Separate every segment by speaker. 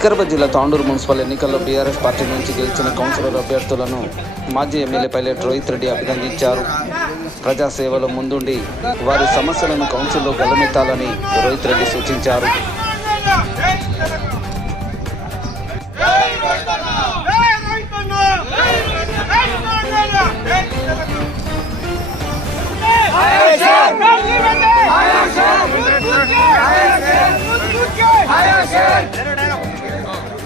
Speaker 1: వికారాబాద్ జిల్లా తాండూరు మున్సిపల్ ఎన్నికల్లో BRS party నుంచి గెలిచిన కౌన్సిలర్ అభ్యర్థులను మాజీ ఎమ్మెల్యే పైలట్ రోహిత్ రెడ్డి అభినందించారు ప్రజాసేవలో ముందుండి వారి సమస్యలను కౌన్సిల్లో గలమెత్తాలని రోహిత్ రెడ్డి సూచించారు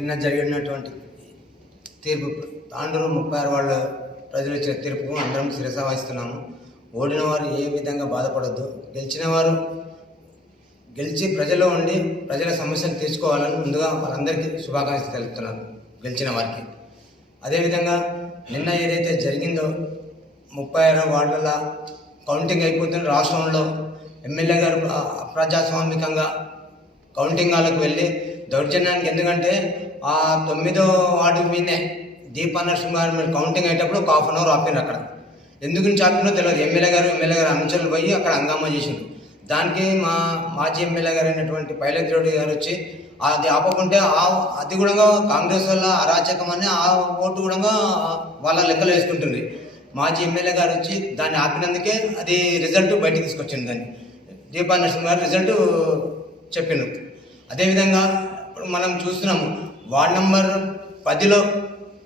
Speaker 2: నిన్న జరిగినటువంటి తీర్పు తాండూరు ముప్పై ఆరు వాళ్ళ ప్రజలు ఇచ్చిన తీర్పు అందరం శిరస వహిస్తున్నాము ఓడిన వారు ఏ విధంగా బాధపడద్దు. గెలిచిన వారు గెలిచి ప్రజల్లో ఉండి ప్రజల సమస్యలు తీర్చుకోవాలని ముందుగా వాళ్ళందరికీ శుభాకాంక్షలు తెలుపుతున్నారు గెలిచిన వారికి. అదేవిధంగా నిన్న ఏదైతే జరిగిందో ముప్పై ఆరు వార్డుల కౌంటింగ్ అయిపోతున్న రాష్ట్రంలో ఎమ్మెల్యే గారు అప్రజాస్వామికంగా కౌంటింగ్ హాల్కి వెళ్ళి దౌర్జన్యానికి ఎందుకంటే ఆ తొమ్మిదో వార్డు మీదే దీపా నరసింహ మీరు కౌంటింగ్ అయ్యేటప్పుడు హాఫ్ అన్ అవర్ ఆపారు అక్కడ. ఎందుకు నుంచి ఆపినో తెలియదు ఎమ్మెల్యే గారు ఎమ్మెల్యే గారు అనుచరులు పోయి అక్కడ హంగామా చేసిండు దానికి మా మాజీ ఎమ్మెల్యే గారు అయినటువంటి పైలత్ రెడ్డి గారు వచ్చి అది ఆపకుంటే ఆ అది కూడా కాంగ్రెస్ వల్ల అరాచకం అని ఆ ఓటు కూడా వాళ్ళ లెక్కలు వేసుకుంటుంది. మాజీ ఎమ్మెల్యే గారు వచ్చి దాన్ని ఆపినందుకే అది రిజల్ట్ బయటకు తీసుకొచ్చింది దాన్ని. దీపా నరసింహ గారు రిజల్ట్ చెప్పిండు అదేవిధంగా మనం చూస్తున్నాము వార్డ్ నెంబర్ పదిలో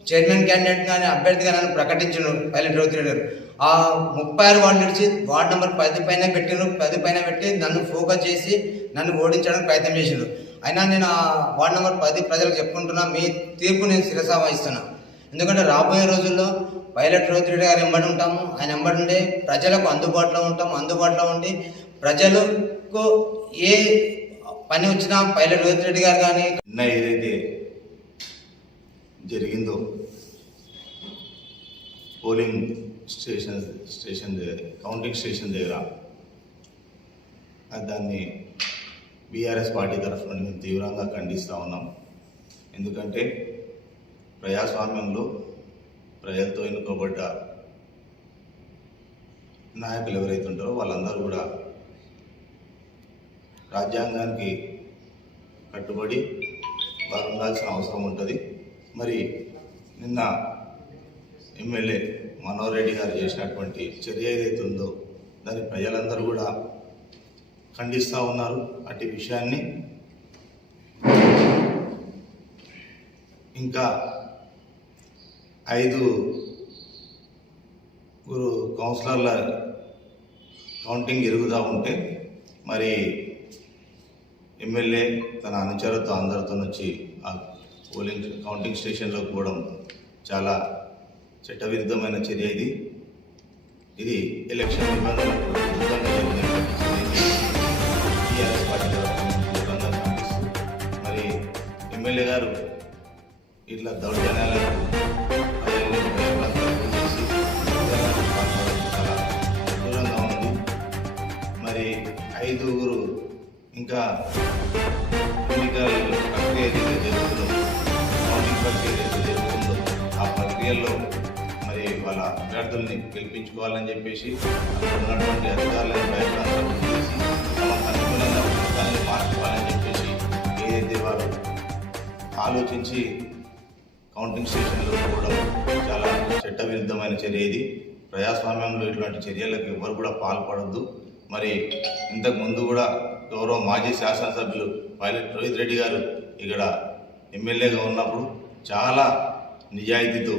Speaker 2: చైర్మన్ క్యాండిడేట్ కానీ అభ్యర్థిగా నన్ను ప్రకటించను పైలట్ రౌత్ రెడ్డి గారు ఆ ముప్పై ఆరు వార్డు నుంచి వార్డ్ నెంబర్ పది పైన పెట్టిన పది పైన పెట్టి నన్ను ఫోకస్ చేసి నన్ను ఓడించడానికి ప్రయత్నం చేసిండు అయినా నేను ఆ వార్డ్ నెంబర్ పది ప్రజలకు చెప్పుకుంటున్నా మీ తీర్పు నేను శిరస వహిస్తున్నా ఎందుకంటే రాబోయే రోజుల్లో పైలట్ రౌత్ రెడ్డి గారు ఎంబడి ఉంటాము. ఆయన ఎంబడి ఉండి ప్రజలకు అందుబాటులో ఉంటాము అందుబాటులో ఉండి ప్రజలకు ఏ పని వచ్చినా పైలట్ రోహిత్ రెడ్డి గారు కానీ
Speaker 3: నిన్న ఏదైతే జరిగిందో పోలింగ్ స్టేషన్ స్టేషన్ దగ్గర కౌంటింగ్ స్టేషన్ దగ్గర అది దాన్ని బీఆర్ఎస్ పార్టీ తరఫున మేము తీవ్రంగా ఖండిస్తూ ఉన్నాం. ఎందుకంటే ప్రజాస్వామ్యంలో ప్రజలతో ఎన్నుకోబడ్డ నాయకులు ఎవరైతే ఉంటారో వాళ్ళందరూ కూడా రాజ్యాంగానికి కట్టుబడి వారు ఉండాల్సిన అవసరం ఉంటుంది. మరి నిన్న ఎమ్మెల్యే మనోహర్ రెడ్డి గారు చేసినటువంటి చర్య ఏదైతే ఉందో దాన్ని ప్రజలందరూ కూడా ఖండిస్తూ ఉన్నారు. అటు విషయాన్ని ఇంకా ఐదు గురు కౌన్సిలర్ల కౌంటింగ్ ఎరుగుతూ ఉంటే మరి ఎమ్మెల్యే తన అనుచరులతో అందరితో వచ్చి ఆ పోలింగ్ కౌంటింగ్ స్టేషన్లో పోవడం చాలా చట్టవిరుద్ధమైన చర్య ఇది. ఇది ఎలక్షన్ టీఆర్ఎస్ పార్టీ మరి ఎమ్మెల్యే గారు ఇట్లా దౌర్జన్యాలకు చాలా దూరంగా ఉంది. మరి ఐదుగురు ఇంకా ఎన్నికల ప్రక్రియ ఏదైతే జరుగుతుందో కౌంటింగ్ ప్రక్రియ ఏదైతే జరుగుతుందో ఆ ప్రక్రియల్లో మరి వాళ్ళ అభ్యర్థుల్ని గెలిపించుకోవాలని చెప్పేసి ఉన్నటువంటి అధికారులను ప్రయత్నాలు చేసి తమకు మార్చుకోవాలని చెప్పేసి ఏదైతే వారు ఆలోచించి కౌంటింగ్ స్టేషన్లో కూడా చాలా చట్టవిరుద్ధమైన చర్య ఇది. ప్రజాస్వామ్యంలో ఇటువంటి చర్యలకు ఎవరు కూడా పాల్పడద్దు. మరి ఇంతకు ముందు కూడా గౌరవ మాజీ శాసనసభ్యులు పైలట్ రోహిత్ రెడ్డి గారు ఇక్కడ ఎమ్మెల్యేగా ఉన్నప్పుడు చాలా నిజాయితీతో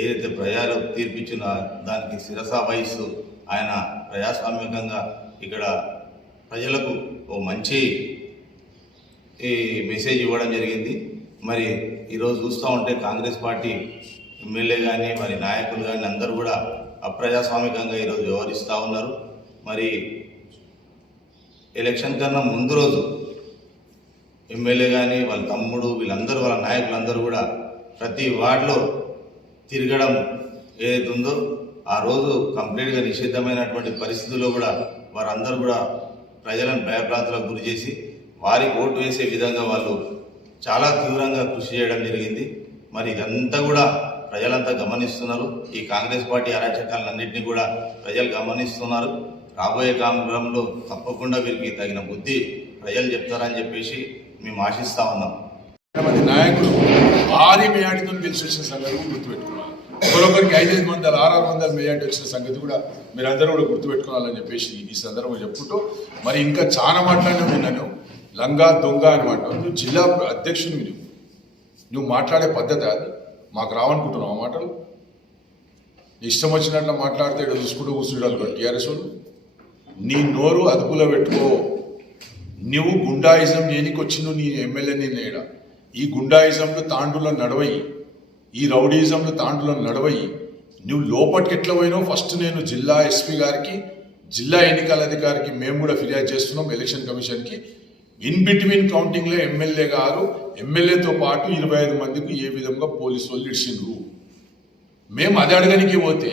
Speaker 3: ఏదైతే ప్రజలు తీర్పిచ్చిన దానికి శిరస వహిస్తూ ఆయన ప్రజాస్వామ్యకంగా ఇక్కడ ప్రజలకు ఓ మంచి ఈ మెసేజ్ ఇవ్వడం జరిగింది. మరి ఈరోజు చూస్తూ ఉంటే కాంగ్రెస్ పార్టీ ఎమ్మెల్యే కానీ మరి నాయకులు కానీ అందరూ కూడా అప్రజాస్వామికంగా ఈరోజు వ్యవహరిస్తూ ఉన్నారు. మరి ఎలక్షన్ కన్నా ముందు రోజు ఎమ్మెల్యే కానీ వాళ్ళ తమ్ముడు వీళ్ళందరూ వాళ్ళ నాయకులందరూ కూడా ప్రతి వార్డులో తిరగడం ఏదైతే ఉందో ఆ రోజు కంప్లీట్గా నిషిద్ధమైనటువంటి పరిస్థితుల్లో కూడా వారందరూ కూడా ప్రజలను భయప్రాంతాలకు గురి చేసి వారికి ఓటు వేసే విధంగా వాళ్ళు చాలా తీవ్రంగా కృషి చేయడం జరిగింది. మరి ఇదంతా కూడా ప్రజలంతా గమనిస్తున్నారు. ఈ కాంగ్రెస్ పార్టీ అరాచకాలన్నింటినీ కూడా ప్రజలు గమనిస్తున్నారు. రాబోయే కాలంలో తప్పకుండా వీరికి తగిన బుద్ధి ప్రజలు చెప్తారని చెప్పేసి మేము ఆశిస్తా ఉన్నాం.
Speaker 4: మంది నాయకులు భారీ మేయాటితో గెలిచి వచ్చిన సంగతి గుర్తుపెట్టుకున్నారు గుర్తుపెట్టుకున్నాను ఒకరొకరికి ఐదైదు వందల ఆరారు వందల మేయాటి వచ్చిన సంగతి కూడా మీరందరూ కూడా గుర్తుపెట్టుకోవాలని చెప్పేసి ఈ సందర్భంగా చెప్పుకుంటూ మరి ఇంకా చాలా మాట్లాడినా విన్నాను లంగా దొంగ అని మాట్లాడు నువ్వు జిల్లా అధ్యక్షుని నువ్వు నువ్వు మాట్లాడే పద్ధతి అది. మాకు రావనుకుంటున్నావు ఆ మాటలు. ఇష్టం వచ్చినట్లు మాట్లాడితే ఇక్కడ చూసుకుంటూ కూర్చుంటారు టీఆర్ఎస్ వాళ్ళు. నీ నోరు అదుపులో పెట్టుకో. నువ్వు గుండాయిజం దేనికి నీ ఎమ్మెల్యేని నేడ ఈ గుండాయిజంలో తాండులో నడవయి ఈ రౌడీజంలో తాండులో నడవయి. నువ్వు లోపలికి ఎట్లా పోయినావు? ఫస్ట్ నేను జిల్లా ఎస్పీ గారికి జిల్లా ఎన్నికల అధికారికి మేము కూడా ఫిర్యాదు చేస్తున్నాం ఎలక్షన్ కమిషన్కి. ఇన్ బిట్వీన్ కౌంటింగ్లో ఎమ్మెల్యే గారు ఎమ్మెల్యేతో పాటు ఇరవై ఐదు మందికి ఏ విధంగా పోలీసు వాళ్ళు ఇడిచిండ్రు మేము అది అడగనికి పోతే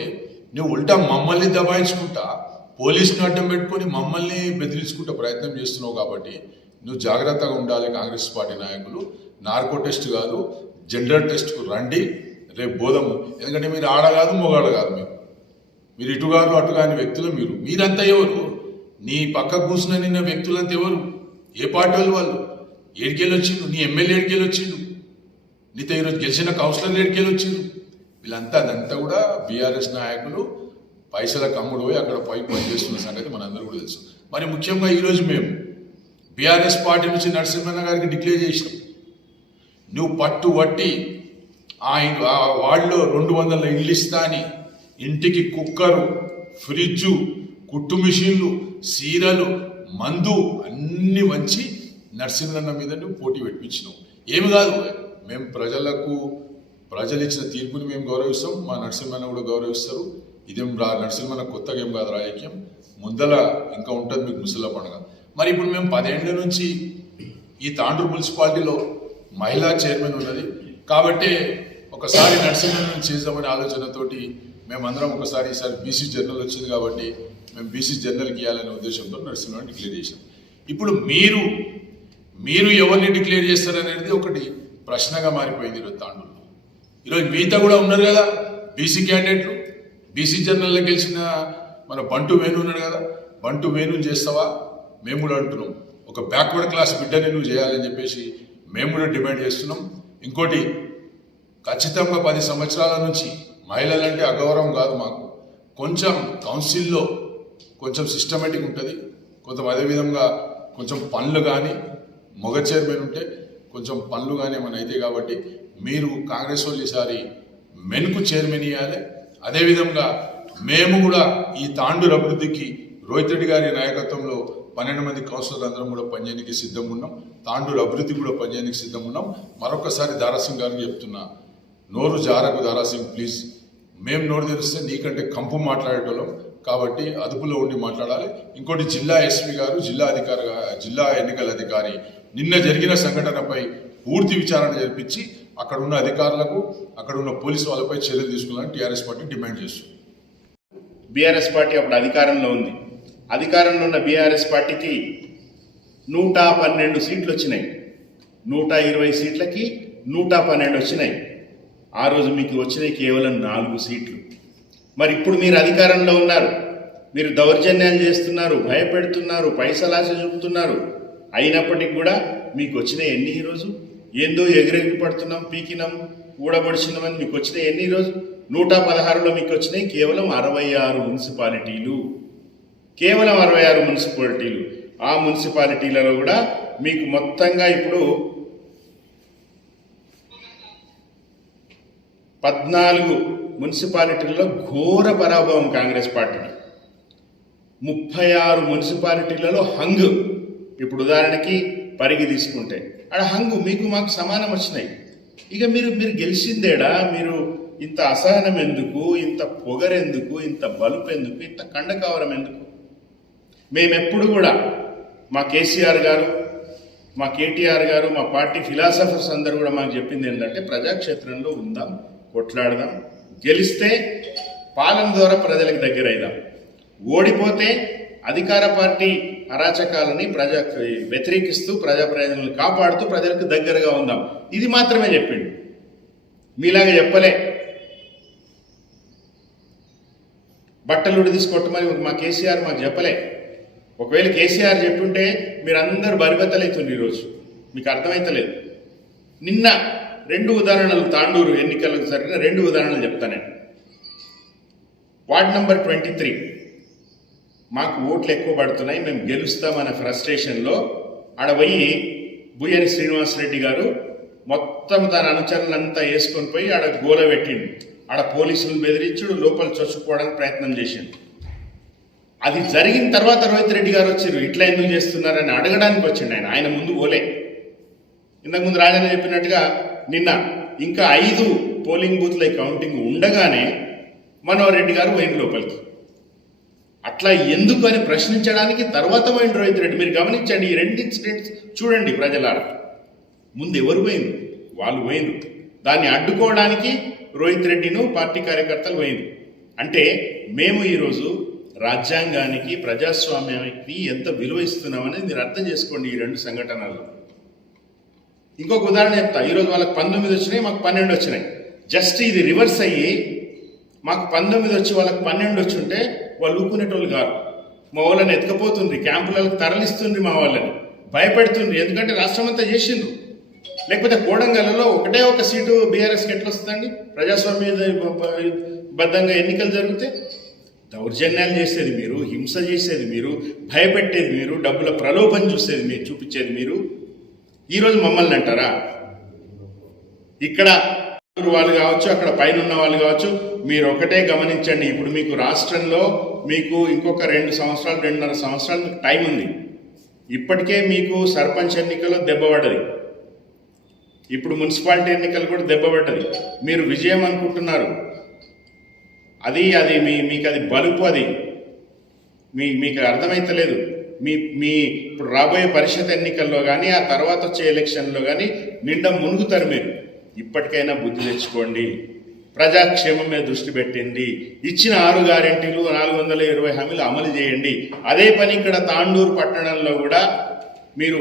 Speaker 4: నువ్వు ఉల్టా మమ్మల్ని దబాయించుకుంటా పోలీసుని అడ్డం పెట్టుకొని మమ్మల్ని బెదిరించుకుంటే ప్రయత్నం చేస్తున్నావు కాబట్టి నువ్వు జాగ్రత్తగా ఉండాలి కాంగ్రెస్ పార్టీ నాయకులు. నార్కో టెస్ట్ కాదు జెండర్ టెస్ట్కు రండి. రేపు బోధము. ఎందుకంటే మీరు ఆడగాదు మొగాడు కాదు మీరు. మీరు ఇటు కాదు అటు కాని వ్యక్తులు మీరు. మీరంతా ఎవరు? నీ పక్క కూర్చున్న నిన్న వ్యక్తులంతా ఎవరు? ఏ పార్టీ వాళ్ళు వాళ్ళు? ఏడికెళ్ళి వచ్చిండు నీ ఎమ్మెల్యే ఏడికెళ్ళి వచ్చిండు నీతో ఈరోజు గెలిచిన కౌన్సిలర్ ఏడికెళ్ళి వచ్చిండు వీళ్ళంతా అదంతా కూడా బీఆర్ఎస్ నాయకులు పైసల కమ్ముడు పోయి అక్కడ పై పనిచేస్తున్న సంగతి మనందరూ కూడా తెలుసు. మరి ముఖ్యంగా ఈరోజు మేము బీఆర్ఎస్ పార్టీ నుంచి నరసింహన్న గారికి డిక్లేర్ చేసినాం. నువ్వు పట్టు పట్టి ఆ వాళ్ళు రెండు వందల ఇల్లు ఇస్తా అని ఇంటికి కుక్కరు ఫ్రిడ్జు కుట్టు మిషన్లు సీరలు మందు అన్ని వంచి నరసింహన్న మీద నువ్వు పోటీ పెట్టించినావు. ఏమి కాదు మేము ప్రజలకు ప్రజలు ఇచ్చిన తీర్పుని మేము గౌరవిస్తాం మా నరసింహన్న కూడా గౌరవిస్తారు. ఇదేం రా నరసింహన్న కొత్తగా ఏం కాదు రాజకీయం ముందల ఇంకా ఉంటుంది మీకు ముసల పండుగ మరి ఇప్పుడు మేము పదేళ్ళ నుంచి ఈ తాండూరు మున్సిపాలిటీలో మహిళా చైర్మన్ ఉన్నది. కాబట్టి ఒకసారి నరసింహన్ చేద్దామనే ఆలోచనతోటి మేమందరం ఒకసారి ఈసారి బీసీ జర్నల్ వచ్చింది కాబట్టి మేము బీసీ జర్నల్కి ఇవ్వాలనే ఉద్దేశంతో నరసింహన్ డిక్లేర్ చేశాం. ఇప్పుడు మీరు మీరు ఎవరిని డిక్లేర్ చేస్తారనేది ఒకటి ప్రశ్నగా మారిపోయింది ఈరోజు తాండూరులో. ఈరోజు మిగతా కూడా ఉన్నారు కదా బీసీ క్యాండిడేట్లు. బీసీ జనరల్లో గెలిచిన మన బంటు వేణు ఉన్నాడు కదా బంటు వేణు చేస్తావా? మేము కూడా అంటున్నాం. ఒక బ్యాక్వర్డ్ క్లాస్ బిడ్డని నువ్వు చేయాలని చెప్పేసి మేము కూడా డిమాండ్ చేస్తున్నాం. ఇంకోటి ఖచ్చితంగా పది సంవత్సరాల నుంచి మహిళలంటే అగౌరవం కాదు మాకు. కొంచెం కౌన్సిల్లో కొంచెం సిస్టమేటిక్ ఉంటుంది. కొంచెం అదేవిధంగా కొంచెం పనులు కానీ మొగ చైర్మన్ ఉంటే కొంచెం పనులు కానీ ఏమైనా అయితే కాబట్టి మీరు కాంగ్రెస్ వాళ్ళు ఈసారి మెన్కు చైర్మన్ ఇవ్వాలి అదేవిధంగా మేము కూడా ఈ తాండూరు అభివృద్ధికి రోహిత్ రెడ్డి గారి నాయకత్వంలో పన్నెండు మంది కౌన్సిలర్ అందరం కూడా పనిచేయడానికి సిద్ధంగా ఉన్నాం. తాండూరు అభివృద్ధి కూడా పనిచేయడానికి సిద్ధంగా ఉన్నాం. మరొకసారి దారాసింగ్ గారికి చెప్తున్నా నోరు జారకు దారాసింగ్ ప్లీజ్. మేము నోరు తెరిస్తే నీకంటే కంపు మాట్లాడేటోళ్ళం. కాబట్టి అదుపులో ఉండి మాట్లాడాలి. ఇంకోటి జిల్లా ఎస్పీ గారు జిల్లా అధికారి జిల్లా ఎన్నికల అధికారి నిన్న జరిగిన సంఘటనపై పూర్తి విచారణ జరిపించి అక్కడ ఉన్న అధికారులకు అక్కడ ఉన్న పోలీసు వాళ్ళపై చర్యలు తీసుకోవాలని టీఆర్ఎస్ పార్టీ డిమాండ్ చేస్తుంది.
Speaker 5: బీఆర్ఎస్ పార్టీ అప్పుడు అధికారంలో ఉంది. అధికారంలో ఉన్న బీఆర్ఎస్ పార్టీకి నూట పన్నెండు సీట్లు వచ్చినాయి. నూట ఇరవై సీట్లకి నూట పన్నెండు వచ్చినాయి. ఆ రోజు మీకు వచ్చినాయి కేవలం నాలుగు సీట్లు. మరి ఇప్పుడు మీరు అధికారంలో ఉన్నారు. మీరు దౌర్జన్యాలు చేస్తున్నారు భయపెడుతున్నారు పైసలాశ చూపుతున్నారు. అయినప్పటికీ కూడా మీకు వచ్చినాయి ఎన్ని ఈరోజు ఏందో ఎగిరెగిరి పడుతున్నాం పీకినాం ఊడబడిచినామని మీకు వచ్చినాయి ఎన్ని రోజు? నూట పదహారులో మీకు వచ్చినాయి కేవలం అరవై ఆరు మున్సిపాలిటీలు. కేవలం అరవై ఆరు మున్సిపాలిటీలు. ఆ మున్సిపాలిటీలలో కూడా మీకు మొత్తంగా ఇప్పుడు పద్నాలుగు మున్సిపాలిటీల్లో ఘోర పరాభవం కాంగ్రెస్ పార్టీ ముప్పై ఆరు మున్సిపాలిటీలలో హంగ్. ఇప్పుడు ఉదాహరణకి పరిగి తీసుకుంటే. ఆడ హంగు మీకు మాకు సమానం వచ్చినాయి. ఇక మీరు మీరు గెలిచిందేడా? మీరు ఇంత అసహనం ఎందుకు? ఇంత పొగరెందుకు ఇంత బలుపు ఎందుకు? ఇంత కండకావరం ఎందుకు? మేమెప్పుడు కూడా మా కేసీఆర్ గారు మా కేటీఆర్ గారు మా పార్టీ ఫిలాసఫర్స్ అందరూ కూడా మాకు చెప్పింది ఏంటంటే ప్రజాక్షేత్రంలో ఉందాం కొట్లాడదాం గెలిస్తే పాలన ద్వారా ప్రజలకు దగ్గర అయిదాం ఓడిపోతే అధికార పార్టీ అరాచకాలని ప్రజా వ్యతిరేకిస్తూ ప్రజా ప్రయోజనాలను కాపాడుతూ ప్రజలకు దగ్గరగా ఉందాం. ఇది మాత్రమే చెప్పిండు. మీలాగా చెప్పలే. బట్టలు ఉడి తీసుకొట్టమని మా కేసీఆర్ మాకు చెప్పలే. ఒకవేళ కేసీఆర్ చెప్పుంటే మీరందరూ బరిబెత్తలవుతుంది ఈరోజు. మీకు అర్థమైతలేదు. నిన్న రెండు ఉదాహరణలు తాండూరు ఎన్నికలకు జరిగిన రెండు ఉదాహరణలు చెప్తానండి వార్డ్ నంబర్ ట్వంటీ త్రీ. మాకు ఓట్లు ఎక్కువ పడుతున్నాయి మేము గెలుస్తామనే ఫ్రస్ట్రేషన్లో ఆడ పోయి బుయ్యని శ్రీనివాసరెడ్డి గారు మొత్తం తన అనుచరులంతా వేసుకొని పోయి ఆడ గోల పెట్టిండు. ఆడ పోలీసులు బెదిరించుడు లోపల చొచ్చుకోవడానికి ప్రయత్నం చేసిండు. అది జరిగిన తర్వాత రోహిత్ రెడ్డి గారు వచ్చారు ఇట్లా ఎందుకు చేస్తున్నారని అడగడానికి వచ్చిండు ఆయన. ఆయన ముందు పోలే. ఇంతకు ముందు రాజన్న చెప్పినట్టుగా నిన్న ఇంకా ఐదు పోలింగ్ బూత్ల కౌంటింగ్ ఉండగానే మనోహర్ రెడ్డి గారు పోయిన లోపలికి. అట్లా ఎందుకు అని ప్రశ్నించడానికి తర్వాత పోయింది రోహిత్ రెడ్డి మీరు గమనించండి ఈ రెండు ఇన్సిడెంట్స్ చూడండి ప్రజలారా. ముందు ఎవరు పోయింది వాళ్ళు పోయింది దాన్ని అడ్డుకోవడానికి రోహిత్ రెడ్డిను పార్టీ కార్యకర్తలు పోయింది అంటే మేము ఈరోజు రాజ్యాంగానికి ప్రజాస్వామ్యానికి ఎంత విలువ ఇస్తున్నామని మీరు అర్థం చేసుకోండి ఈ రెండు సంఘటనలు ఇంకొక ఉదాహరణ చెప్తా. ఈరోజు వాళ్ళకి పంతొమ్మిది వచ్చినాయి మాకు పన్నెండు వచ్చినాయి. జస్ట్ ఇది రివర్స్ అయ్యి మాకు పంతొమ్మిది వచ్చి వాళ్ళకి పన్నెండు వచ్చి ఉంటే వాళ్ళు ఊపుకునేటోళ్ళు కాదు. మా వాళ్ళని ఎత్తుకపోతుంది క్యాంపులకు తరలిస్తుంది మా వాళ్ళని. భయపెడుతుంది ఎందుకంటే రాష్ట్రం అంతా చేసిండ్రు. లేకపోతే కోడంగల్లో ఒకటే ఒక సీటు బీఆర్ఎస్కి ఎట్లా వస్తుందండి? ప్రజాస్వామ్య బద్ధంగా ఎన్నికలు జరిగితే దౌర్జన్యాలు చేసేది మీరు హింస చేసేది మీరు భయపెట్టేది మీరు డబ్బుల ప్రలోభం చూసేది మీరు చూపించేది మీరు. ఈరోజు మమ్మల్ని అంటారా? ఇక్కడ వాళ్ళు కావచ్చు అక్కడ పైన ఉన్న వాళ్ళు కావచ్చు మీరు ఒకటే గమనించండి. ఇప్పుడు మీకు రాష్ట్రంలో మీకు ఇంకొక రెండు సంవత్సరాలు రెండున్నర సంవత్సరాలు మీకు టైం ఉంది. ఇప్పటికే మీకు సర్పంచ్ ఎన్నికల్లో దెబ్బపడ్డది ఇప్పుడు మున్సిపాలిటీ ఎన్నికలు కూడా దెబ్బపడ్డది మీరు విజయం అనుకుంటున్నారు. అది అది మీ మీకు అది బలుపు అది. మీ మీకు అర్థమైతలేదు. మీ మీ ఇప్పుడు రాబోయే పరిషత్ ఎన్నికల్లో కానీ ఆ తర్వాత వచ్చే ఎలక్షన్లో కానీ నిండా మునుగుతారు మీరు. ఇప్పటికైనా బుద్ధి తెచ్చుకోండి. ప్రజాక్షేమం మీద దృష్టి పెట్టండి. ఇచ్చిన ఆరు గ్యారెంటీలు నాలుగు వందల ఇరవై హామీలు అమలు చేయండి. అదే పని ఇక్కడ తాండూరు పట్టణంలో కూడా మీరు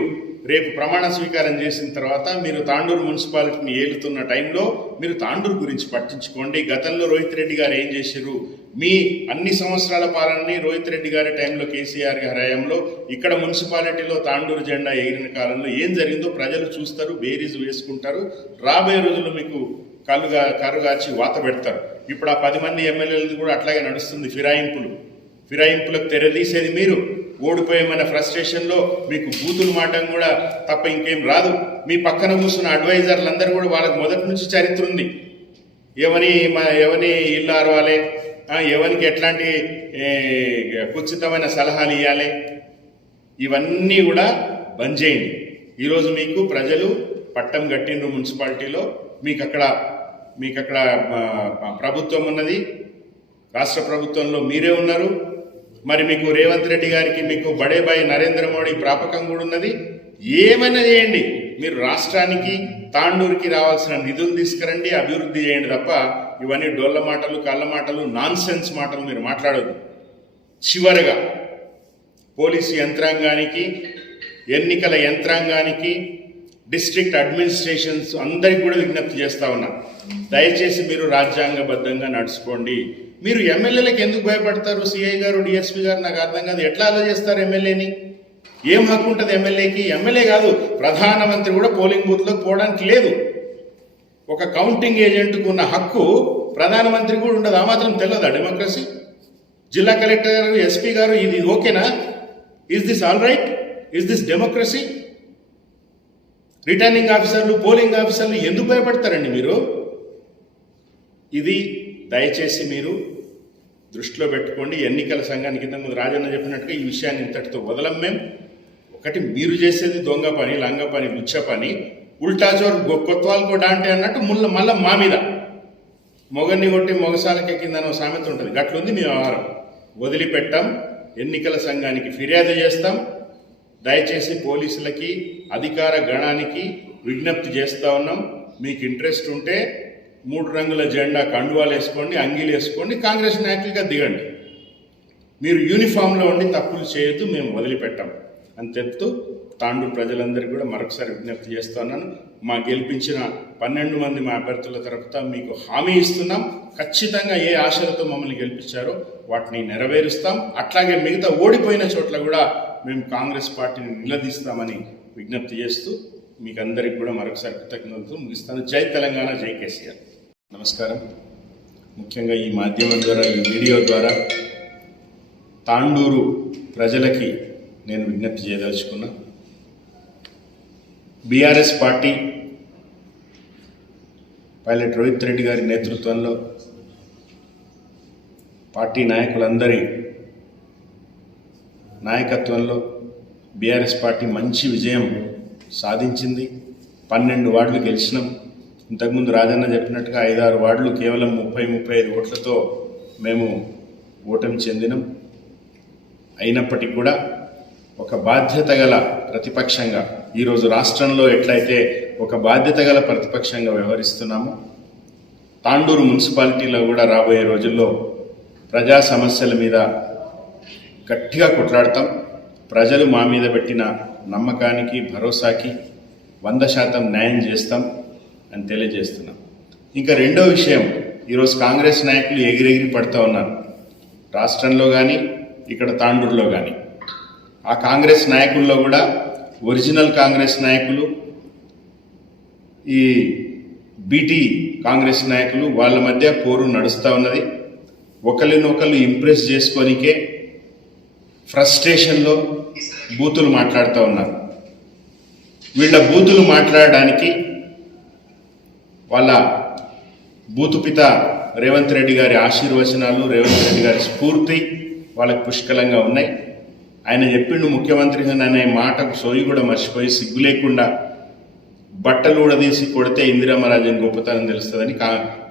Speaker 5: రేపు ప్రమాణ స్వీకారం చేసిన తర్వాత మీరు తాండూరు మున్సిపాలిటీని ఏలుతున్న టైంలో మీరు తాండూరు గురించి పట్టించుకోండి. గతంలో రోహిత్ రెడ్డి గారు ఏం చేశారు? మీ అన్ని సంవత్సరాల పాలనని రోహిత్ రెడ్డి గారి టైంలో కేసీఆర్ గారి హయాంలో ఇక్కడ మున్సిపాలిటీలో తాండూరు జెండా ఎగిరిన కాలంలో ఏం జరిగిందో ప్రజలు చూస్తారు బేరీజు వేసుకుంటారు. రాబోయే రోజుల్లో మీకు కళ్ళుగా కరుగాచి వాత పెడతారు. ఇప్పుడు ఆ పది మంది ఎమ్మెల్యేలది కూడా అట్లాగే నడుస్తుంది ఫిరాయింపులు. ఫిరాయింపులకు తెరదీసేది మీరు. ఓడిపోయేమన్న ఫ్రస్ట్రేషన్లో మీకు బూతులు మాటం కూడా తప్ప ఇంకేం రాదు. మీ పక్కన కూర్చున్న అడ్వైజర్లందరూ కూడా వాళ్ళకి మొదటి నుంచి చరిత్ర ఉంది. ఎవని ఎవని ఇల్లు అరవాలి? ఎవరికి ఎట్లాంటి కుచితమైన సలహాలు ఇవ్వాలి ఇవన్నీ కూడా బంద్ చేయండి. ఈరోజు మీకు ప్రజలు పట్టం కట్టిండ్రు మున్సిపాలిటీలో. మీకు అక్కడ మీకు అక్కడ ప్రభుత్వం ఉన్నది. రాష్ట్ర ప్రభుత్వంలో మీరే ఉన్నారు. మరి మీకు రేవంత్ రెడ్డి గారికి మీకు బడేబాయి నరేంద్ర మోడీ ప్రాపకం కూడా ఉన్నది. ఏమైనా చేయండి. మీరు రాష్ట్రానికి తాండూరుకి రావాల్సిన నిధులు తీసుకురండి అభివృద్ధి చేయండి తప్ప ఇవన్నీ డొల్ల మాటలు కళ్ళ మాటలు నాన్ సెన్స్ మాటలు మీరు మాట్లాడొద్దు. చివరగా పోలీసు యంత్రాంగానికి ఎన్నికల యంత్రాంగానికి డిస్ట్రిక్ట్ అడ్మినిస్ట్రేషన్స్ అందరికి కూడా విజ్ఞప్తి చేస్తా ఉన్నా. దయచేసి మీరు రాజ్యాంగబద్ధంగా నడుచుకోండి. మీరు ఎమ్మెల్యేలకు ఎందుకు భయపడతారు? సిఐ గారు డిఎస్పీ గారు? నాకు అర్థం కాదు. ఎట్లా అలో చేస్తారు ఎమ్మెల్యేని? ఏం హక్కు ఉంటుంది ఎమ్మెల్యేకి? ఎమ్మెల్యే కాదు ప్రధానమంత్రి కూడా పోలింగ్ బూత్లోకి పోవడానికి లేదు. ఒక కౌంటింగ్ ఏజెంట్కు ఉన్న హక్కు ప్రధానమంత్రి కూడా ఉండదు. ఆ మాత్రం తెలియదా డెమోక్రసీ? జిల్లా కలెక్టర్ గారు ఎస్పీ గారు ఇది ఓకేనా? Is this all right is this democracy returning ఆఫీసర్లు పోలింగ్ ఆఫీసర్లు ఎందుకు భయపడతారండి మీరు? ఇది దయచేసి మీరు దృష్టిలో పెట్టుకోండి. ఎన్నికల సంఘానికి కింద ముందు రాజన్న చెప్పినట్టుగా ఈ విషయాన్ని ఇంతటితో వదలం మేము ఒకటి మీరు చేసేది దొంగ పని లంగ పని గుచ్చ పని ఉల్టాచోర్ కొత్వాలు కూడా అంటే అన్నట్టు ముళ్ళ మళ్ళీ మా మీద. మొగన్ని కొట్టి మొగసాలకి కిందనో సామెత ఉంటుంది. గట్లుంది మీ వ్యవహారం. వదిలిపెట్టాం ఎన్నికల సంఘానికి ఫిర్యాదు చేస్తాం. దయచేసి పోలీసులకి అధికార గణానికి విజ్ఞప్తి చేస్తా ఉన్నాం. మీకు ఇంట్రెస్ట్ ఉంటే మూడు రంగుల జెండా కండువాలు వేసుకోండి అంగీలు వేసుకోండి కాంగ్రెస్ నాయకులుగా దిగండి. మీరు యూనిఫామ్లో ఉండి తప్పులు చేయొద్దు మేము వదిలిపెట్టాం. అని చెప్తూ తాండూరు ప్రజలందరికీ కూడా మరొకసారి విజ్ఞప్తి చేస్తున్నాను మా గెలిపించిన పన్నెండు మంది మా అభ్యర్థుల తరపున మీకు హామీ ఇస్తున్నాం. ఖచ్చితంగా ఏ ఆశలతో మమ్మల్ని గెలిపించారో వాటిని నెరవేరుస్తాం. అట్లాగే మిగతా ఓడిపోయిన చోట్ల కూడా మేము కాంగ్రెస్ పార్టీని నిలదీస్తామని విజ్ఞప్తి చేస్తూ మీకు అందరికి కూడా మరొకసారి కృతజ్ఞతలు ముగిస్తాను. జై తెలంగాణ జై కేసీఆర్. నమస్కారం. ముఖ్యంగా ఈ మాధ్యమం ద్వారా ఈ వీడియో ద్వారా తాండూరు ప్రజలకి నేను విజ్ఞప్తి చేయదలుచుకున్నా. BRS party pilot Rohit Reddy గారి నేతృత్వంలో పార్టీ నాయకులందరి నాయకత్వంలో బీఆర్ఎస్ పార్టీ మంచి విజయం సాధించింది. పన్నెండు వార్డులు గెలిచినాం. ఇంతకుముందు రాజన్న చెప్పినట్టుగా ఐదారు వార్డులు కేవలం ముప్పై ముప్పై ఐదు ఓట్లతో మేము ఓటమి చెందినాం. అయినప్పటికీ కూడా ఒక బాధ్యత గల ప్రతిపక్షంగా ఈరోజు రాష్ట్రంలో ఎట్లయితే ఒక బాధ్యత గల ప్రతిపక్షంగా వ్యవహరిస్తున్నామో తాండూరు మున్సిపాలిటీలో కూడా రాబోయే రోజుల్లో ప్రజా సమస్యల మీద గట్టిగా కొట్లాడతాం. ప్రజలు మా మీద పెట్టిన నమ్మకానికి భరోసాకి వంద శాతం న్యాయం చేస్తాం అని తెలియజేస్తున్నాం. ఇంకా రెండో విషయం ఈరోజు కాంగ్రెస్ నాయకులు ఎగిరెగిరి పడుతూ ఉన్నారు. రాష్ట్రంలో కానీ ఇక్కడ తాండూరులో కానీ ఆ కాంగ్రెస్ నాయకుల్లో కూడా ఒరిజినల్ కాంగ్రెస్ నాయకులు ఈ బీటీ కాంగ్రెస్ నాయకులు వాళ్ళ మధ్య పోరు నడుస్తూ ఉన్నది. ఒకరినొకరు ఇంప్రెస్ చేసుకోనికే ఫ్రస్ట్రేషన్లో బూతులు మాట్లాడుతూ ఉన్నారు. వీళ్ళ బూతులు మాట్లాడడానికి వాళ్ళ బూతుపిత రేవంత్ రెడ్డి గారి ఆశీర్వచనాలు రేవంత్ రెడ్డి గారి స్ఫూర్తి వాళ్ళకి పుష్కలంగా ఉన్నాయి. ఆయన చెప్పిండు ముఖ్యమంత్రి అనే మాటకు సోయి కూడా మర్చిపోయి సిగ్గు లేకుండా బట్టలు ఊడదీసి కొడితే ఇందిరామరాజన్ గొప్పతనం తెలుస్తుందని కా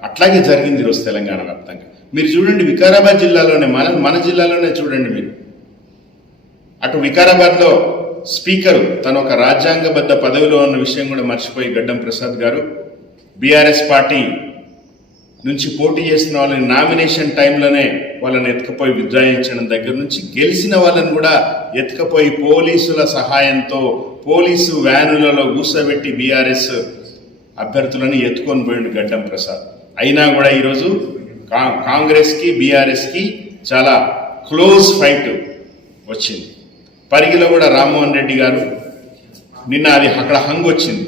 Speaker 5: అట్లాగే జరిగింది ఈరోజు తెలంగాణ వ్యాప్తంగా. మీరు చూడండి వికారాబాద్ జిల్లాలోనే మన మన జిల్లాలోనే చూడండి మీరు. అటు వికారాబాద్లో స్పీకరు తన ఒక రాజ్యాంగబద్ధ పదవిలో ఉన్న విషయం కూడా మర్చిపోయి గడ్డం ప్రసాద్ గారు. బీఆర్ఎస్ పార్టీ నుంచి పోటీ చేసిన వాళ్ళని నామినేషన్ టైంలోనే వాళ్ళని ఎత్తుకపోయి విద్రాయించడం దగ్గర నుంచి గెలిచిన వాళ్ళని కూడా ఎత్తుకపోయి పోలీసుల సహాయంతో పోలీసు వ్యానులలో కూసబెట్టి బీఆర్ఎస్ అభ్యర్థులను ఎత్తుకొని పోయిండు గడ్డం ప్రసాద్. అయినా కూడా ఈరోజు కా కాంగ్రెస్కి బీఆర్ఎస్కి చాలా క్లోజ్ ఫైట్ వచ్చింది. పరిగిలో కూడా రామ్మోహన్ రెడ్డి గారు నిన్న అది అక్కడ హంగ్ వచ్చింది.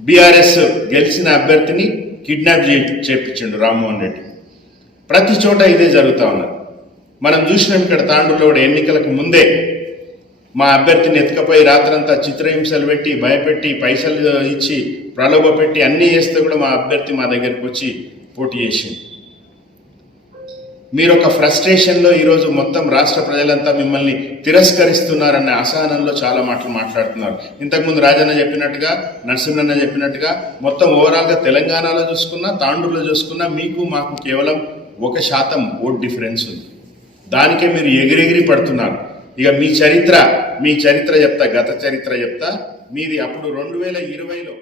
Speaker 5: బీఆర్ఎస్ గెలిచిన అభ్యర్థిని కిడ్నాప్ చే చేపించిండు రామ్మోహన్ రెడ్డి. ప్రతి చోట ఇదే జరుగుతూ ఉన్నది. మనం చూసినాం ఇక్కడ తాండూరులో కూడా ఎన్నికలకు ముందే మా అభ్యర్థిని ఎత్తుకపోయి రాత్రంతా చిత్రహింసలు పెట్టి భయపెట్టి పైసలు ఇచ్చి ప్రలోభ పెట్టి అన్నీ చేస్తే కూడా మా అభ్యర్థి మా దగ్గరికి వచ్చి పోటీ చేసింది మీరు ఒక ఫ్రస్ట్రేషన్లో ఈరోజు మొత్తం రాష్ట్ర ప్రజలంతా మిమ్మల్ని తిరస్కరిస్తున్నారన్న అసహనంలో చాలా మాటలు మాట్లాడుతున్నారు. ఇంతకుముందు రాజన్న చెప్పినట్టుగా నరసింహన్న చెప్పినట్టుగా మొత్తం ఓవరాల్గా తెలంగాణలో చూసుకున్నా తాండూరులో చూసుకున్నా మీకు మాకు కేవలం ఒక శాతం ఓట్ డిఫరెన్స్ ఉంది. దానికే మీరు ఎగిరెగిరి పడుతున్నారు. ఇక మీ చరిత్ర మీ చరిత్ర చెప్తా గత చరిత్ర చెప్తా మీది అప్పుడు రెండు వేల ఇరవైలో